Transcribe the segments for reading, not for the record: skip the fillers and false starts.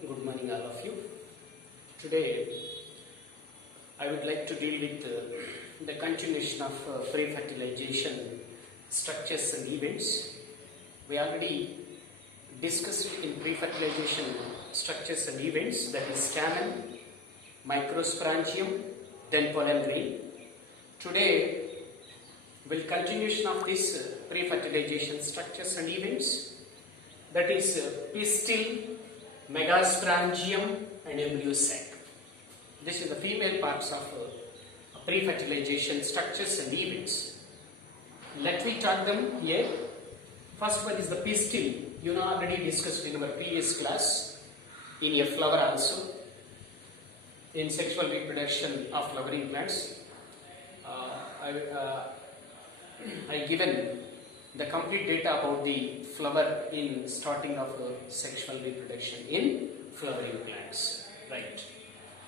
Good morning, all of you. Today, I would like to deal with the continuation of pre-fertilization structures and events. We already discussed in pre-fertilization structures and events, that is stamen, microsporangium, then pollen grain. Today, will continuation of this pre-fertilization structures and events, that is pistil, megasporangium and embryo sac. This is the female parts of pre-fertilization structures and events. Let me talk them here. First one is the pistil. You know, already discussed in our previous class in a flower also, in sexual reproduction of flowering plants. I given the complete data about the flower in starting of sexual reproduction in flowering plants, right?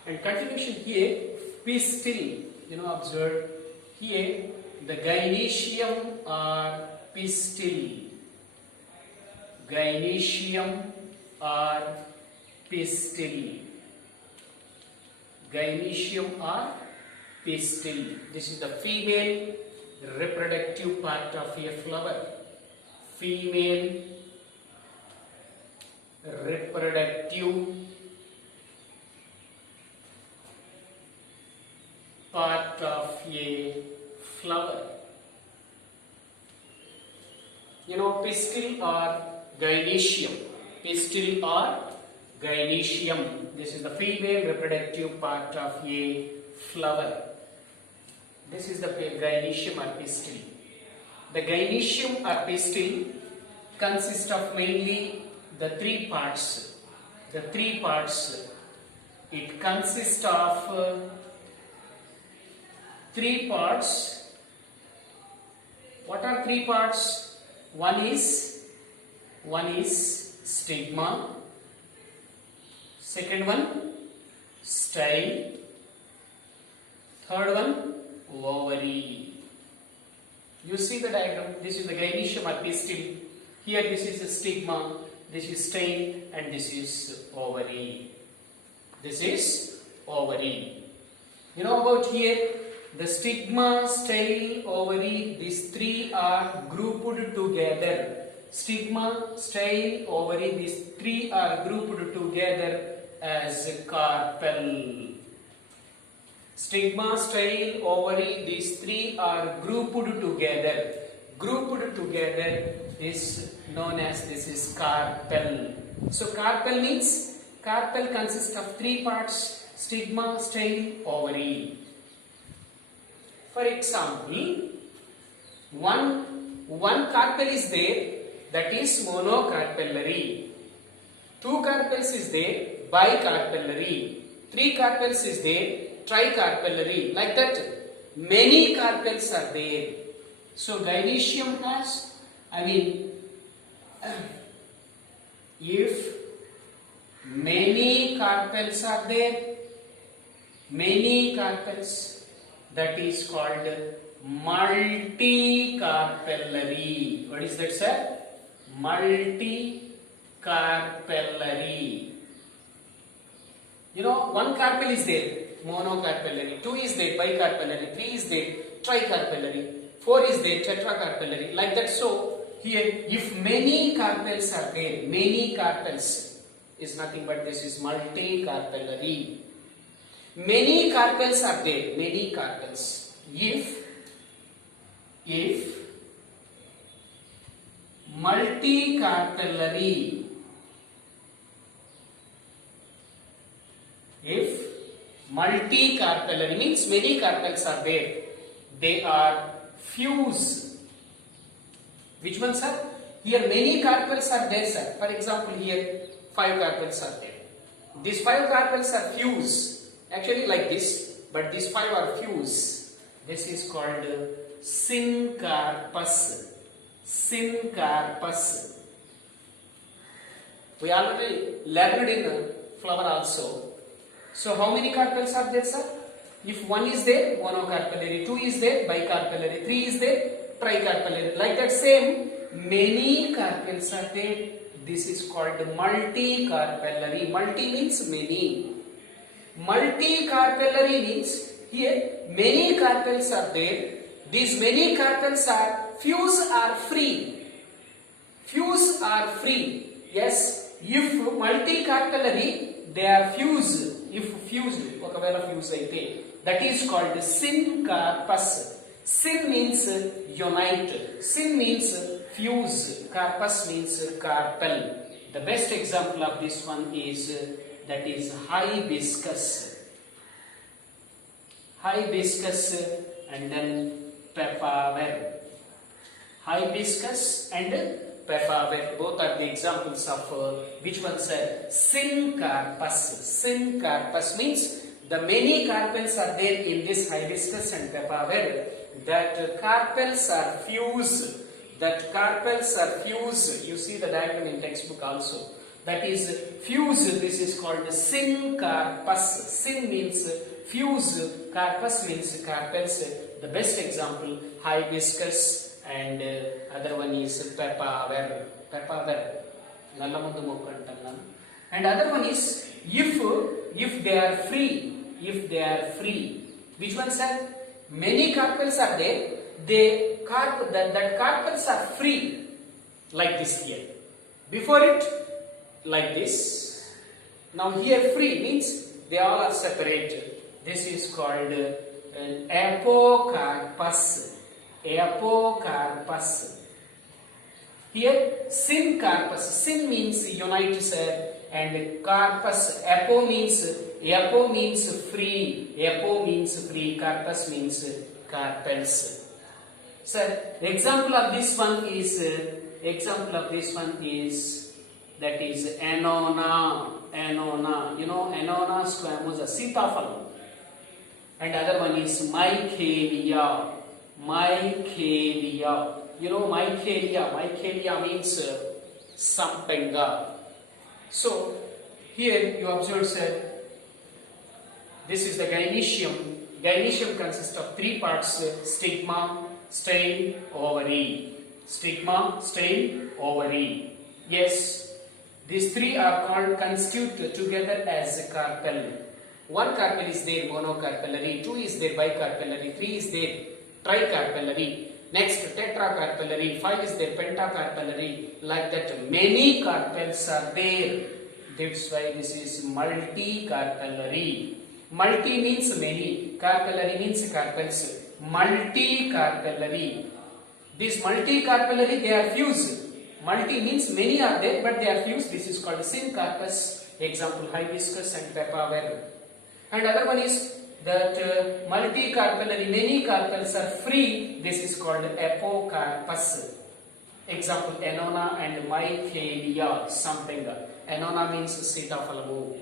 And continuation here, pistil. You know, observe here the gynoecium or pistil. Gynoecium or pistil. Gynoecium or pistil. This is the female reproductive part of a flower. Female reproductive part of a flower. You know, pistil or gynoecium. Pistil or gynoecium. This is the female reproductive part of a flower. This is the gynoecium or pistil. The gynoecium or pistil consists of mainly the three parts. The three parts. It consists of three parts. What are three parts? One is stigma. Second one, style. Third one, ovary. You see the diagram. This is the gynoecium or pistil. Here this is the stigma, this is style, and this is ovary. This is ovary. You know about here, the stigma, style, ovary, these three are grouped together. Stigma, style, ovary, these three are grouped together as carpel. Stigma, style, ovary, these three are grouped together. Grouped together is known as, this is carpel. So carpel means, carpel consists of three parts: stigma, style, ovary. For example, one carpel is there, that is monocarpellary. Two carpels is there, bicarpellary. Three carpels is there, tricarpellary. Like that, many carpels are there. So gynoecium has, if many carpels are there, many carpels, that is called multicarpellary. What is that, sir? Multicarpellary. You know, one carpel is there, monocarpellary. Two is there, bicarpellary. Three is there, tricarpellary. Four is there, tetracarpellary. Like that. So here, if many carpels are there, many carpels is nothing but this is multicarpellary. Many carpels are there, many carpels. If multicarpellary, means many carpels are there, they are fuse. Which one, sir? Here many carpels are there, sir. For example, here 5 carpels are there. These 5 carpels are fuse. Actually like this, but these 5 are fuse. This is called syncarpus. Syncarpus. We already learned in flower also. So how many carpels are there, sir? If one is there, monocarpellary. Two is there, bicarpellary. Three is there, tricarpellary. Like that same, many carpels are there, This is called multicarpellary. Multi means many. Multicarpellary means here many carpels are there. These many carpels are fuse or free. Fuse or free. Yes, if multicarpellary they are fused. If fused, ఒకవేళ fuse అయితే, that is called syncarpus. Syn means unite. Syn means fuse. Carpus means carpel. The best example of this one is that is hibiscus. Hibiscus and then papaver. Hibiscus and papaver, both are the examples of which one said syncarpus. Syncarpus means the many carpels are there in this hibiscus and papaver. That carpels are fused. That carpels are fused. You see the diagram in textbook also. That is fused. This is called syncarpus. Syn means fuse. Carpus means carpels. The best example hibiscus and other one is papaver. Papaver. Nallamundu mokku antam. And other one is if they are free. If they are free. Which one, sir? Many carpels are there. That carpels are free, like this here. Before it, like this. Now here free means they all are separate. This is called apocarpus. Apocarpus. Here syncarpus. Syn means unite, sir, and carpus. Apo means free. Apo means free. Carpus means carpels. Sir, example of this one is that is annona. You know annona squamosa, sitaphalam. And other one is michaelia. You know michaelia means sampenga. So here you observe, sir, this is the gynoecium. Gynoecium consists of three parts: stigma, stem, ovary. Stigma, stem, ovary. Yes, these three are called constitute together as a carpel. One carpel is there monocarpellary, two is there bicarpellary, three is there tricarpellary, next tetracarpellary, five is there pentacarpellary. Like that, many carpels are there. That's why this is multicarpellary. Multi means many, carpellary means carpels. Multicarpellary. This multicarpellary, they are fused. Multi means many are there, but they are fused. This is called syncarpus. Example hibiscus and papaver. And other one is that multicarpellary, many carpels are free. This is called apocarpus. Example annona and michaelia, sampenga. Annona means sitaphalamu.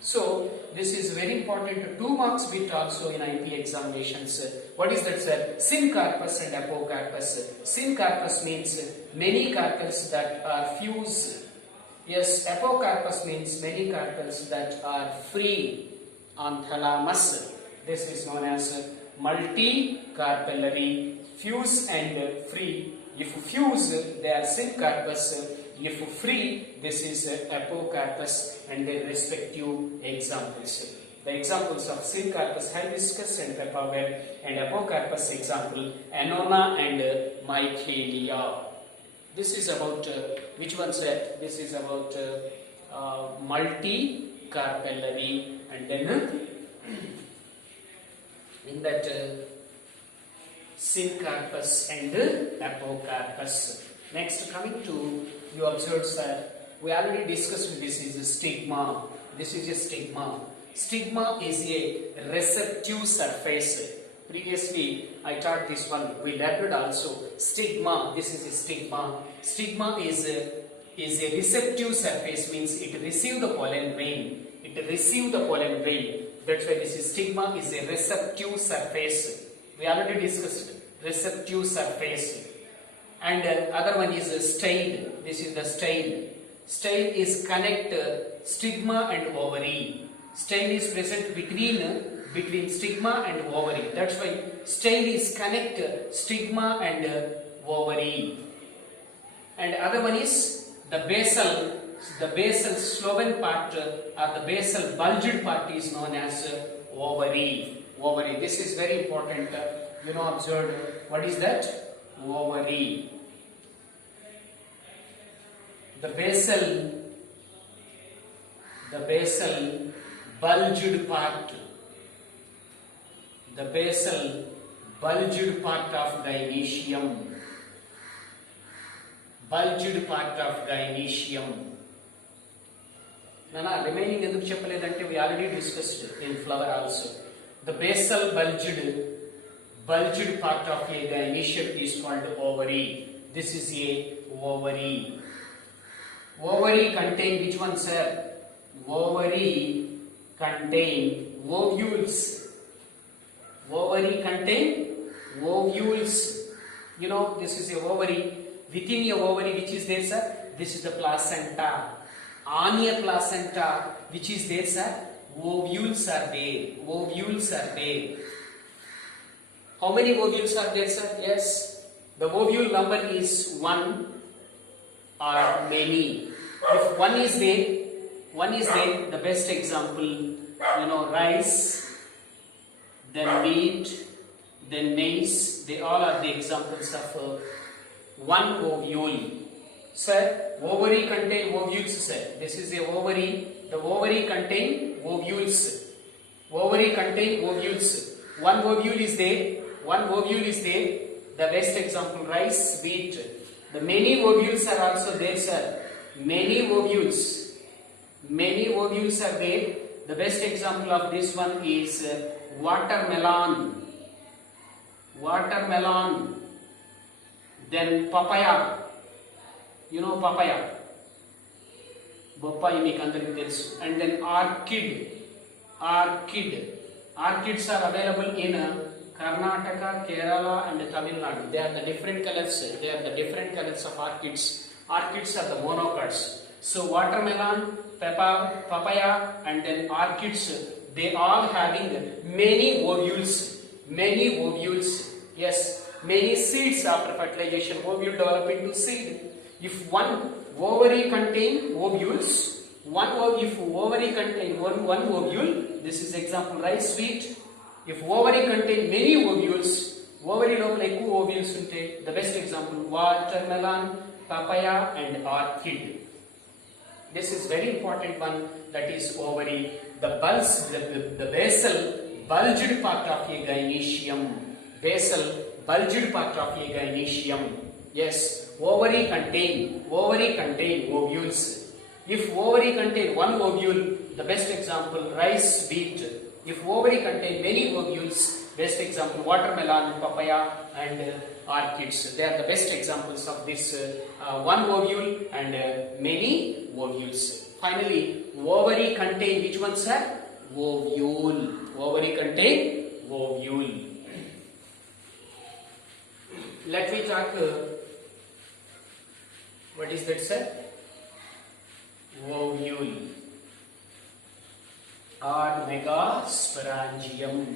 So this is very important. 2 marks bit also in IP examinations. What is that, sir? Syncarpus and apocarpus. Syncarpus means many carpels that are fused. Yes, apocarpus means many carpels that are free on thalamus. This is known as multicarpellary, fuse and free. If fuse, they are syncarpus. If free, this is apocarpus and their respective examples. The examples of syncarpus, hibiscus and papaver, and apocarpus example, annona and michaelia. This is about, which one, sir? This is about multicarpellary, and then in that syncarpus and apocarpus. Next, coming to, you observe, sir, we already discussed this is a stigma. This is a stigma. Stigma is a receptive surface. Previously, I taught this one. We learned also stigma. This is a stigma. Stigma is a receptive surface, means it receives the pollen grain. It receives the pollen grain. That's why this is stigma is a receptive surface. We already discussed receptive surface. And other one is style. This is the style. Style is connect stigma and ovary. Style is present between stigma and ovary. That's why style is connect stigma and ovary. And other one is The basal sloven part or the basal bulged part is known as ovary. Ovary. This is very important. Observe what is that? Ovary. The basal bulged part. The basal bulged part of gynecium. Bulged part of gynecium. Nana, remaining ఎందుకు చెప్పలేదంటే we already discussed in flower also. The basal bulged part of a gynecium is called ovary. This is a ovary. Ovary contain which one, sir? Ovary contain ovules. Ovary contain ovules. This is a ovary. Within a ovary, which is there, sir? This is the placenta. On a placenta, which is there, sir? Ovules are there. Ovules are there. How many ovules are there, sir? Yes. The ovule number is 1 or many. If one is there, the best example, rice, then wheat, then maize, they all are the examples of one ovule. Sir, ovary contain ovules, sir. This is a ovary. The ovary contain ovules. Ovary contain ovules. One ovule is there. The best example, rice, wheat. The many ovules are also there, sir. Many ovules are there. The best example of this one is watermelon. Then papaya. Papaya. బొప్పాయి మీకు అందరికీ తెలుసు. And then orchid. Orchids are available in Karnataka, Kerala and Tamil Nadu. They are the different colors. Of orchids. Orchids are the monocots. So watermelon, papaya and then orchids, they all having many ovules. Yes, many seeds after fertilization. Ovule develop into seed. If one ovary contain ovules, if ovary contain one ovule, this is example rice, wheat. If ovary contain many ovules, ovary లోపల ఎక్కువ ovules ఉంటే, the best example watermelon, papaya and orchid. This is very important one, that is ovary. The basal bulged part of a gynecium. Yes, ovary contain ovules. If ovary contain one ovule, the best example rice, wheat. If ovary contain many ovules, best example watermelon, papaya and orchids. They are the best examples of this one ovule and many ovules. Finally, ovary contain which one, sir? Ovule. Ovary contain ovule. Let me talk. What is that, sir? Ovule or megasporangium.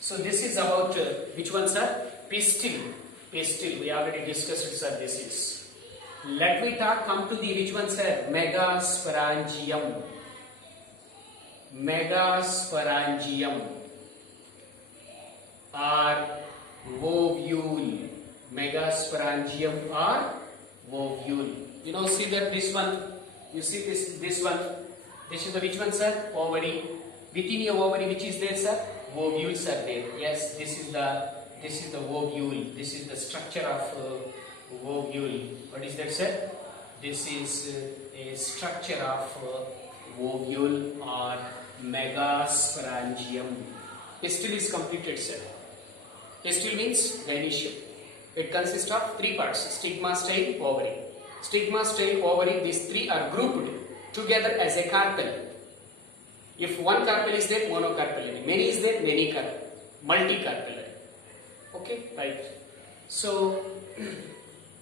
So this is about which one, sir? Pistil. We already discussed it, sir. This is. Let me come to the which one, sir? Megasporangium or ovule. Megasporangium or ovule. See that this one. You see this one. This is the which one, sir? Ovary. Within your ovary, which is there, sir? Ovules are there. Yes, this is the ovule. This is the structure of ovule. What is that, sir? This is a structure of ovule or megasporangium. Pistil is completed, sir. Pistil means gynecium. It consists of 3 parts: stigma, style, ovary. Stigma, style, ovary, these 3 are grouped together as a carpel. If one carpel is there, monocarpellary. Many is there, multicarpellary. Okay, right. So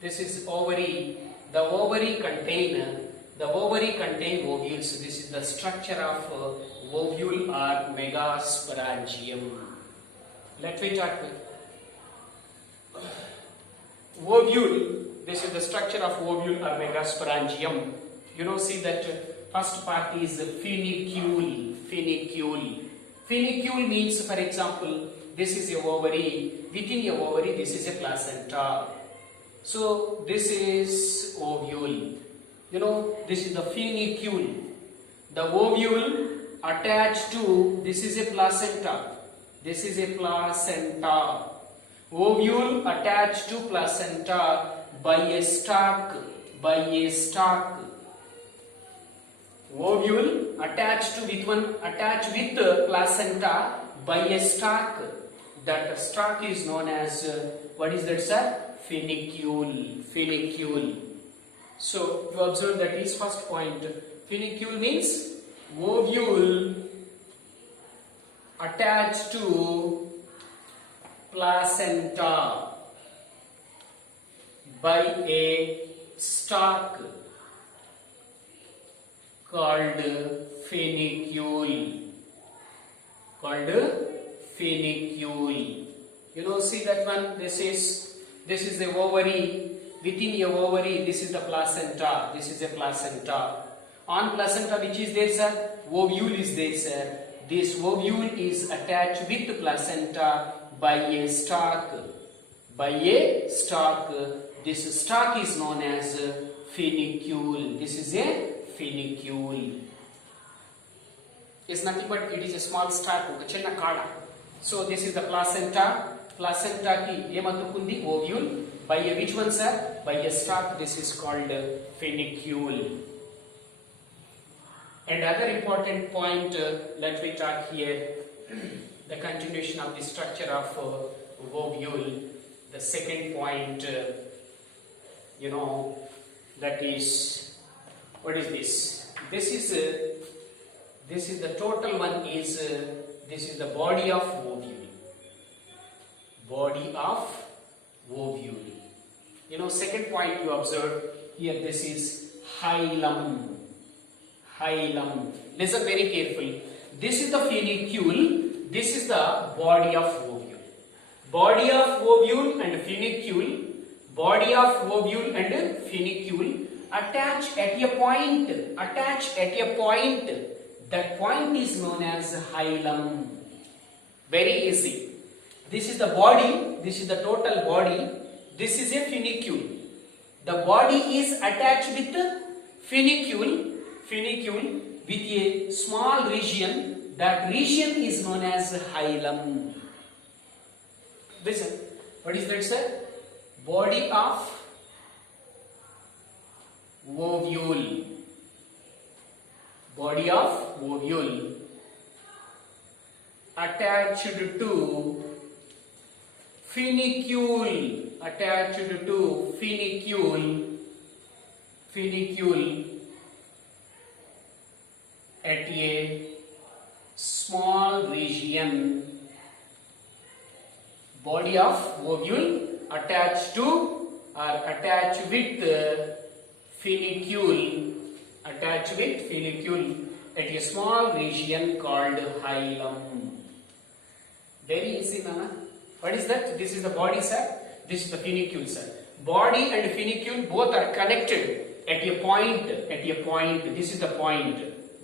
this is ovary. The ovary contain ovules. This is the structure of ovule or megasporangium. Let me talk. Ovule. This is the structure of ovule or megasporangium. See that first part is funicule. Funicule means, for example, this is a ovary. Within a ovary, this is a placenta. So this is ovule. This is the funicule. The ovule attached to, this is a placenta. This is a placenta. Ovule attached to placenta by a stalk. Ovule attached with placenta by a stalk. That stalk is known as what is that, sir? Funicule. So you observe that is first point. Funicule means ovule attached to placenta by a stalk called funicule. See that one. This is the ovary. Within a ovary, this is the placenta. This is a placenta. On placenta, which is there, sir? Ovule is there, sir. This ovule is attached with the placenta by a stalk. This stalk is known as funicule. This is a funicule. It's nothing but it is a small stalk. So this is the placenta. Placenta ki ematukundi ovule. By a which one, sir? By a stalk. This is called funicule. And other important point, let me talk here, the continuation of the structure of ovule. The second point, that is, what is this? This is the total one is, this is the body of ovule. Second point you observe here, this is hilum. Listen very carefully. This is the funicule. This is the body of ovule. Body of ovule and funicule. Body of ovule and funicule attach at a point. That point is known as hilum. Very easy. This is the body. This is the total body. This is a funicule. The body is attached with the funicule with a small region. That region is known as hilum. Listen, what is that, sir? Body of ovule. Body of ovule attached to funicule. Funicule at a small region. Body of ovule attached to or attached with funicule. Attached with funicule at a small region called hilum. Very easy, Nana. What is that? This is the body, sir. This is the funicule, sir. Body and funicule both are connected at a point. This is the point.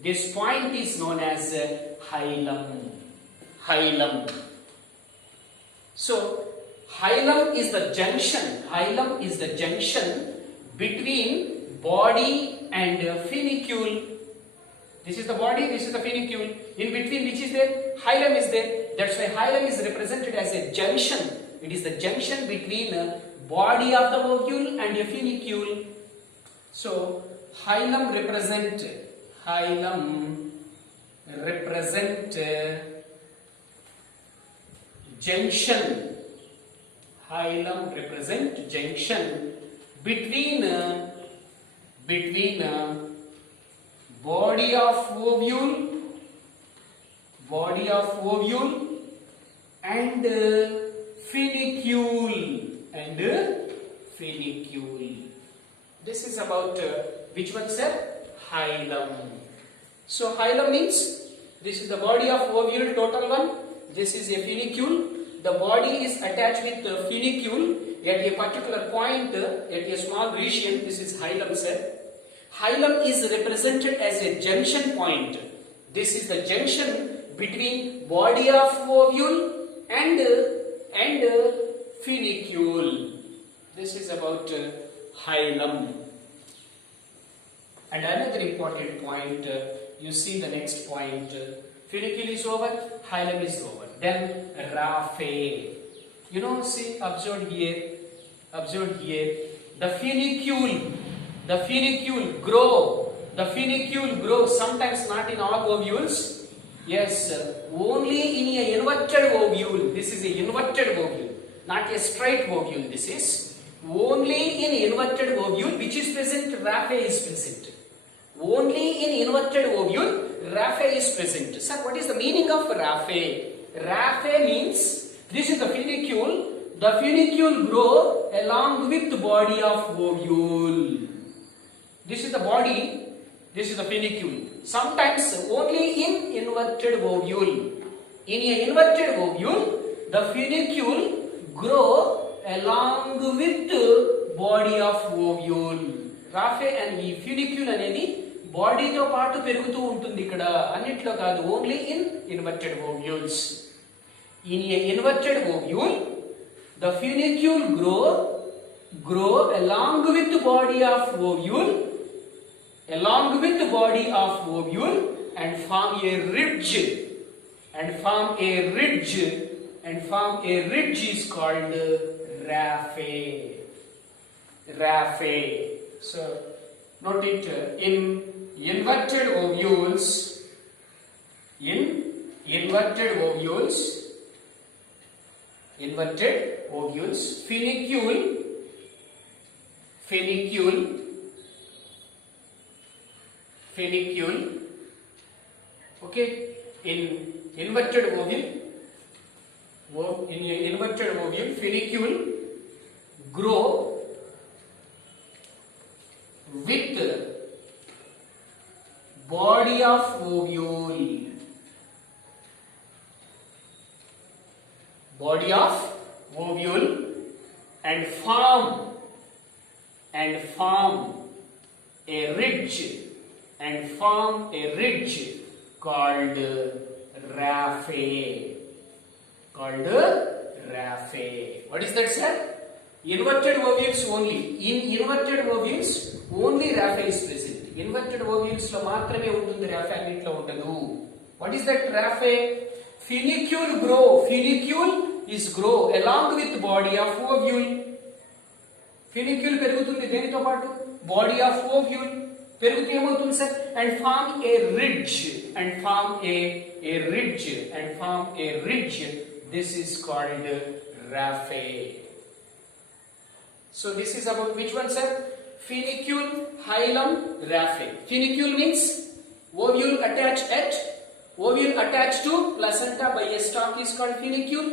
This point is known as hilum. So, hilum is the junction. Hilum is the junction between body and funicule. This is the body, this is the funicule. In between which is there? Hilum is there. That's why hilum is represented as a junction. It is the junction between body of the ovule and a funicule. So, hilum represent junction. Hilum represent junction between body of ovule and funicule. This is about which one, sir? Hilum. So hilum means this is the body of ovule, total one. This is a funicule. the body is attached with funicule at a particular point, at a small region. This is hilum, sir. Hilum is represented as a junction point. This is the junction between body of ovule and funicule. This is about hilum. And another important point, you see the next point, funicule is over, hilum is over. Then raphe. You know, see, observe here, the funicule grow, sometimes not in all ovules, yes, only in a inverted ovule. This is a inverted ovule, not a straight ovule. This is only in inverted ovule, which is present, raphe is present. Only in inverted ovule, raphe is present. Sir, what is the meaning of raphe? Raphe means, this is the funicule. The funicule grow along with the body of ovule. This is the body, this is the funicule. Sometimes only in inverted ovule. In an inverted ovule, the funicule grow along with the body of ovule. Raphe and the funicule అనేది బాడీతో పాటు పెరుగుతూ ఉంటుంది ఇక్కడ, అన్నిట్లో కాదు, only in inverted ovules. In a inverted ovule, the funicule grow along with the body of ovule, and form a ridge, is called raphe. So note it, in inverted ovules, funicule, okay, in inverted ovule, funicule grow with body of ovule. And form a ridge, called raphe. What is that, sir? Inverted ovules only. In inverted ovules only raphe is present. Inverted ovules lo maatrame untundi, raphe annitlo undadu. What is that raphe? Funicule is grow along with body of ovule. Funicule పెరుగుతుంది దేనితో పాటు, body of ovule పెరుగుతూ ఏమవుతుంది sir, and form a ridge. This is called raphe. So this is about which one, sir? Funicule, hilum, raphe. Funicule means ovule attached to placenta by a stalk is called funicule.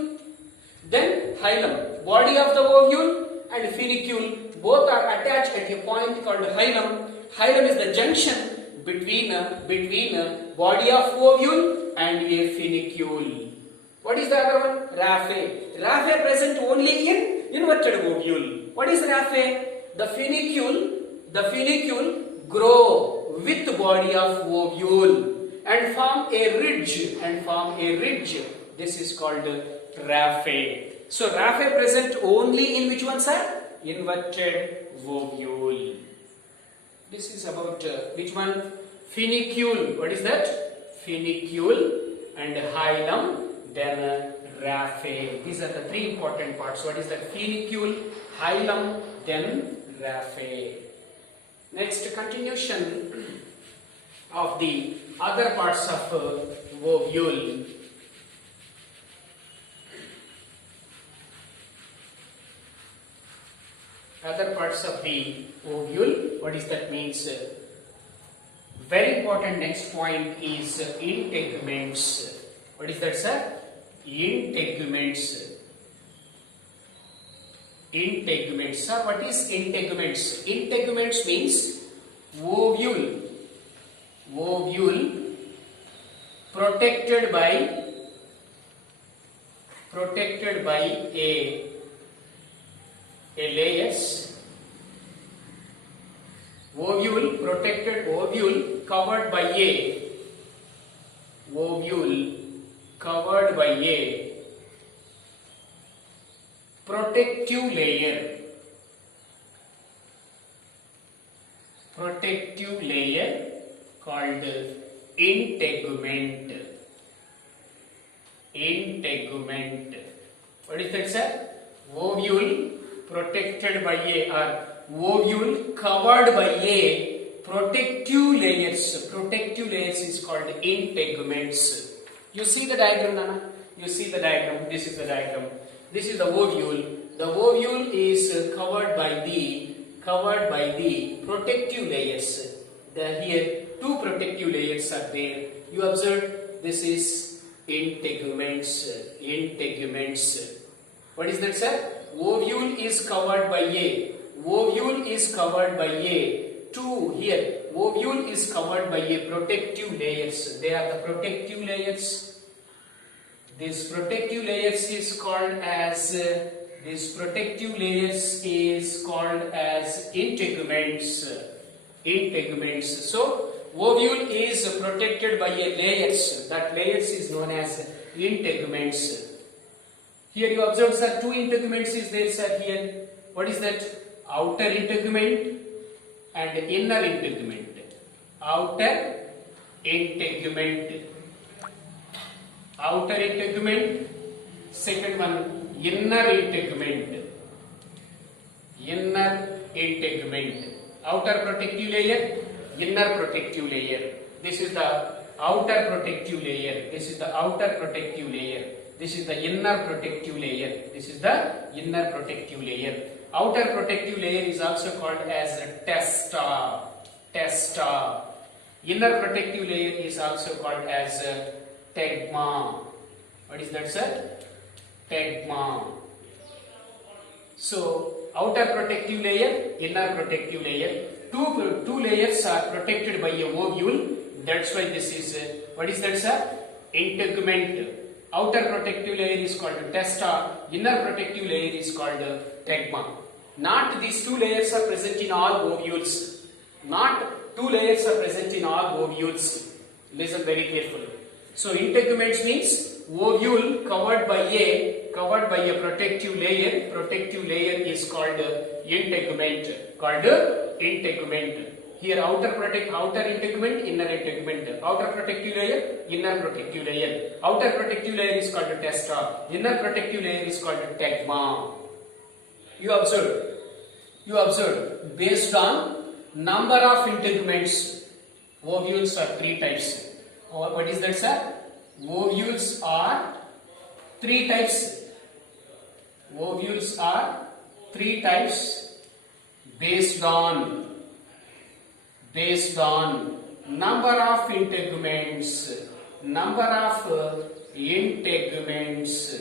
Then hilum, body of the ovule and funicule both are attached at a point called hilum. Hilum is the junction between body of ovule and a funicule. What is the other one? Raphe. Raphe present only in inverted ovule. What is raphe? The funicule grow with body of ovule and form a ridge. This is called raphe. So raphe present only in which one, sir? Inverted ovule. This is about which one? Funicule. What is that? Funicule and hilum, then raphe. These are the three important parts. What is that? Funicule, hilum, then raphe. Next, continuation of the other parts of ovule. Other parts of the ovule, what is that means? Very important next point is integuments. What is that, sir? Integuments. Sir, what is integuments? Integuments means ovule protected by protected by a layers. Ovule protected, ovule covered by a, ovule covered by a protective layer. Protective layer called integument. Integument. What is that, sir? Ovule protected by a, or ovule covered by a protective layers. Protective layers is called integuments. You see the diagram, Nana? You see the diagram. This is the diagram. This is the ovule. The ovule is covered by the protective layers. Here two protective layers are there. You observe, this is integuments. Integuments. What is that, sir? Ovule is covered by a. Ovule is covered by a. Two here. Ovule is covered by a protective layers. They are the protective layers. This protective layers is called as integuments. Integuments. So ovule is protected by a layers. That layers is known as integuments. Here you observe, sir, two integuments is there, sir, here. What is that? Outer integument and inner integument. Outer integument. Outer integument. Second one, inner integument. Inner integument. Outer protective layer, inner protective layer. This is the outer protective layer. This is the outer protective layer. This is the inner protective layer. This is the inner protective layer. Outer protective layer is also called as testa. Testa. Inner protective layer is also called as tegma. What is that, sir? Tegma. So outer protective layer, inner protective layer. Two layers are protected by a ovule. That's why this is what is that, sir? Integument. Outer protective layer is called testa. Inner protective layer is called tegma. Not these two layers are present in all ovules. Not two layers are present in all ovules. Listen very carefully. So integuments means ovule covered by a protective layer. Protective layer is called integument. Called integument. Here outer integument, inner integument. Outer protective layer, inner protective layer. Outer protective layer is called testa. Inner protective layer is called tegma. You observe. Based on number of integuments, ovules are three types. What is that, sir? Ovules are three types. Ovules are three types based on number of integuments. Number of integuments.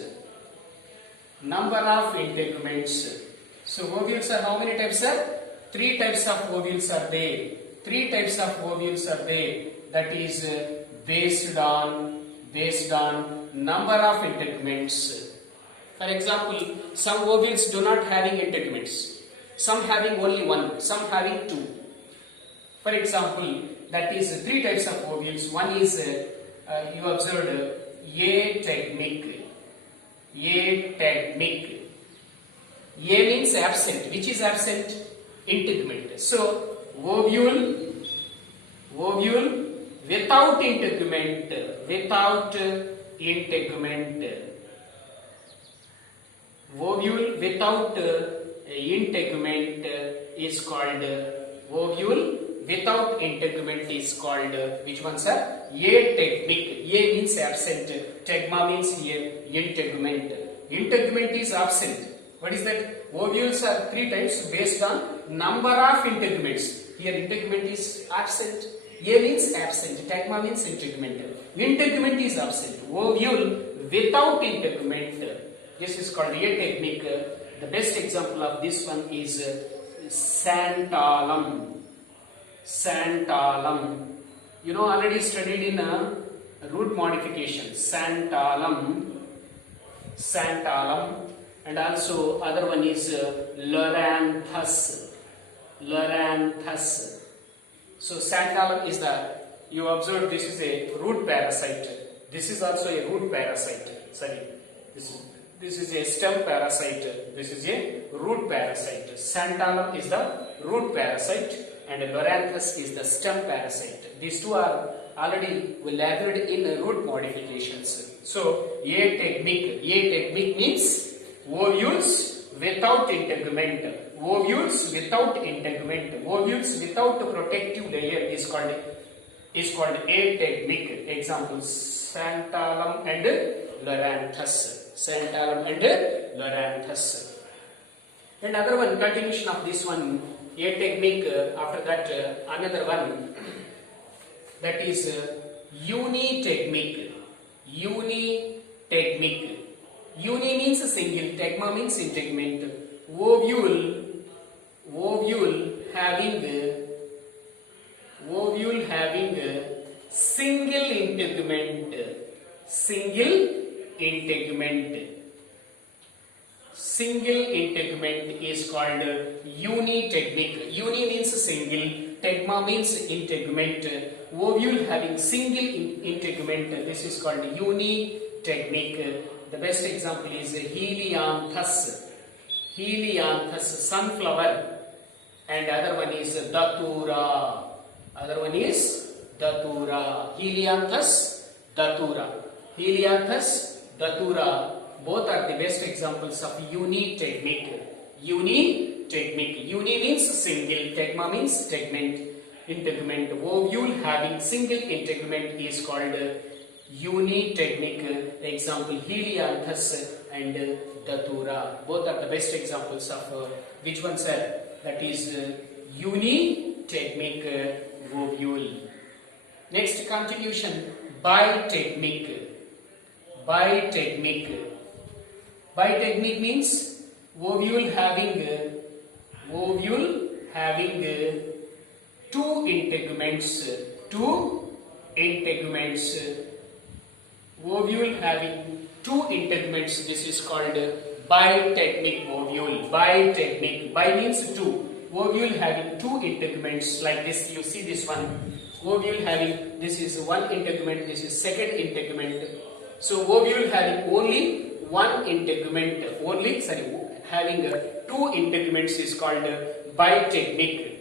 So ovules are how many types, sir? Three types of ovules are there. Three types of ovules are there. That is based on number of integuments. For example, some ovules do not having integuments. Some having only one. Some having two. For example, that is three types of ovules. One is you observed ategmic. Ategmic. A means absent. Which is absent? Integument. So ovule without integument. Ovule without integument is called ovule without integument is called which one, sir? Ategmic. A means absent. Tegma means here integument. Integument is absent. What is that? Ovules are three types based on number of integuments. Here integument is absent. A means absent. Tegma means integument. Integument is absent. Ovule without integument. This is called ategmic. The best example of this one is santalum. Santalum. You know, already studied in root modification. Santalum. santalum, and also other one is loranthus. Loranthus. So santalum is you observe this is a root parasite. This is also a root parasite. Sorry, this is a stem parasite. This is a root parasite. Santalum is the root parasite and loranthus is the stem parasite. These two are already labored in root modifications. So A technique means ovules without integument. Ovules without integument. Ovules without protective layer is called A technique. Examples: santalum and loranthus. Santalum and loranthus. And other one, continuation of this one, A technique. After that, another one, that is uni technique. Uni technique. Uni means single, tegma means integument. Ovule having single integument. Single integument is called uni technique. Uni means single, tegma means integument. Ovule having single integument, this is called uni technique. The best example is helianthus. Helianthus, sunflower, and other one is datura. Other one is datura. Helianthus, datura. Helianthus, datura. Both are the best examples of uni technique. Uni technique. Uni means single, tegma means integument. Ovule having single integument is called uni technique. Example: helianthus and datura. Both are the best examples of which one, sir? That is uni technique ovule. Next, continuation: by technique. By technique. By technique means ovule having two integuments. Ovule having two integuments. This is called by technique ovule. By technique. By means two. Ovule having two integuments like this. You see this one. Ovule having, this is one integument. This is second integument. So ovule having only one integument. Having two integuments is called by technique.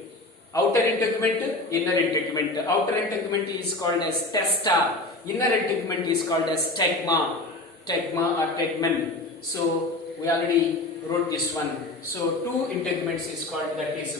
Outer integument, inner integument. Outer integument is called as testa. Inner integument is called as tegma. Tegma or tegmen. So we already wrote this one. So two integuments is called, that is